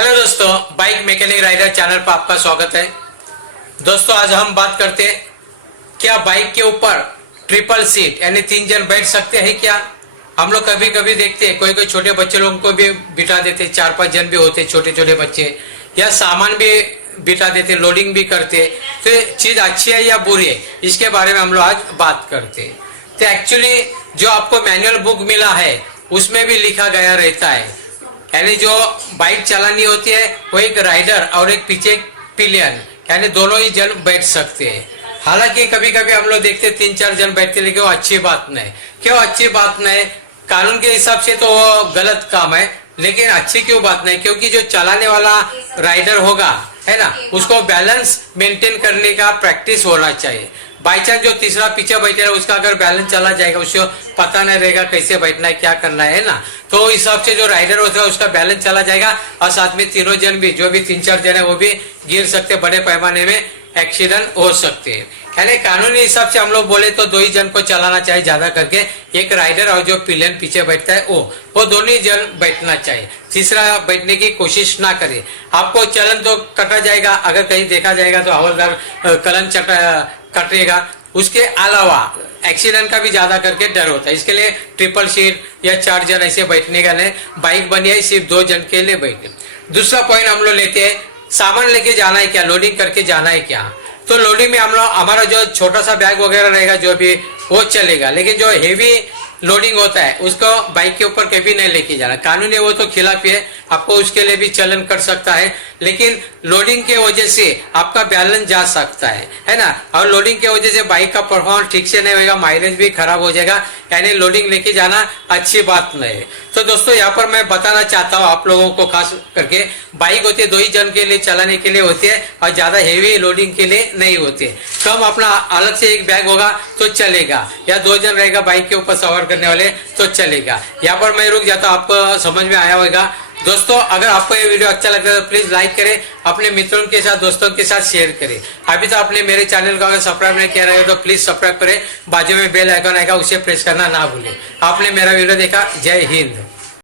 Hello दोस्तों, bike mechanic rider channel पर आपका स्वागत है। दोस्तों, आज हम बात करते हैं क्या बाइक के ऊपर ट्रिपल सीट यानी 3 जन बैठ सकते हैं क्या। हम लोग कभी कभी देखते हैं कोई कोई छोटे बच्चे लोगों को भी बिठा देते, 4-5 जन भी होते, छोटे छोटे बच्चे, या सामान भी बिठा देते, लोडिंग भी करते। तो ये चीज अच्छी है या बुरी है, इसके बारे में हम लोग आज बात करते हैं। तो एक्चुअली जो आपको मैनुअल बुक मिला है उसमें भी लिखा गया रहता है, यानी जो बाइक चलानी होती है वो एक राइडर और एक पीछे पिलियन यानी दोनों ही जन बैठ सकते हैं। हालांकि कभी कभी हम लोग देखते 3-4 जन बैठते, लेकिन वो अच्छी बात नहीं। क्यों अच्छी बात नहीं? कानून के हिसाब से तो वो गलत काम है, लेकिन अच्छी क्यों बात नहीं? क्योंकि जो चलाने वाला राइडर होगा है ना, उसको बैलेंस मेंटेन करने का प्रैक्टिस होना चाहिए। बाई चांस जो तीसरा पीछे बैठे है उसका अगर बैलेंस चला जाएगा, उसको पता नहीं रहेगा कैसे बैठना है, क्या करना है ना। तो इस हिसाब से जो राइडर होता है उसका बैलेंस चला जाएगा और साथ में तीनों जन भी, जो भी 3-4 जन है वो भी गिर सकते, बड़े पैमाने में एक्सीडेंट हो सकते हैं। यानी कानूनी हिसाब से हम लोग बोले तो 2 ही जन को चलाना चाहिए ज्यादा करके, एक राइडर और जो पिलियन पीछे बैठता है वो दोनों ही जन बैठना चाहिए। तीसरा बैठने की कोशिश ना करे, आपको चलन तो कटा जाएगा, अगर कहीं देखा जाएगा तो हवलदार कलन कटेगा। उसके अलावा एक्सीडेंट का भी ज्यादा करके डर होता है, इसके लिए ट्रिपल सीट या 4 जन ऐसे बैठने का नहीं, बाइक बनी है सिर्फ 2 जन के लिए बैठे। दूसरा पॉइंट हम लोग लेते हैं, सामान लेके जाना है क्या, लोडिंग करके जाना है क्या। तो लोडिंग में हम लोग हमारा जो छोटा सा बैग वगैरह रहेगा जो भी वो चलेगा, लेकिन जो हेवी लोडिंग होता है उसको बाइक के ऊपर कभी नहीं लेके जाना। कानून है वो तो खिलाफ है, आपको उसके लिए भी चलन कर सकता है, लेकिन लोडिंग के वजह से आपका बैलेंस जा सकता है ना। और लोडिंग के वजह से बाइक का परफॉर्मेंस ठीक से नहीं होगा, माइलेज भी खराब हो जाएगा, यानी लोडिंग लेके जाना अच्छी बात नहीं है। तो दोस्तों, यहाँ पर मैं बताना चाहता हूँ आप लोगों को, खास करके बाइक होती है 2 ही जन के लिए चलाने के लिए होती है और ज्यादा हेवी लोडिंग के लिए नहीं होती है। तो हम अपना अलग से एक बैग होगा तो चलेगा, या 2 जन रहेगा बाइक के ऊपर सवार करने वाले तो चलेगा। यहाँ पर मैं रुक जाता हूँ, आपको समझ में आया होगा। दोस्तों, अगर आपको ये वीडियो अच्छा लगता है तो प्लीज लाइक करें, अपने मित्रों के साथ, दोस्तों के साथ शेयर करें। अभी तो आपने मेरे चैनल को अगर सब्सक्राइब नहीं किया रहेगा तो प्लीज सब्सक्राइब करें, बाजू में बेल आइकन आएगा उसे प्रेस करना ना भूलें। आपने मेरा वीडियो देखा, जय हिंद।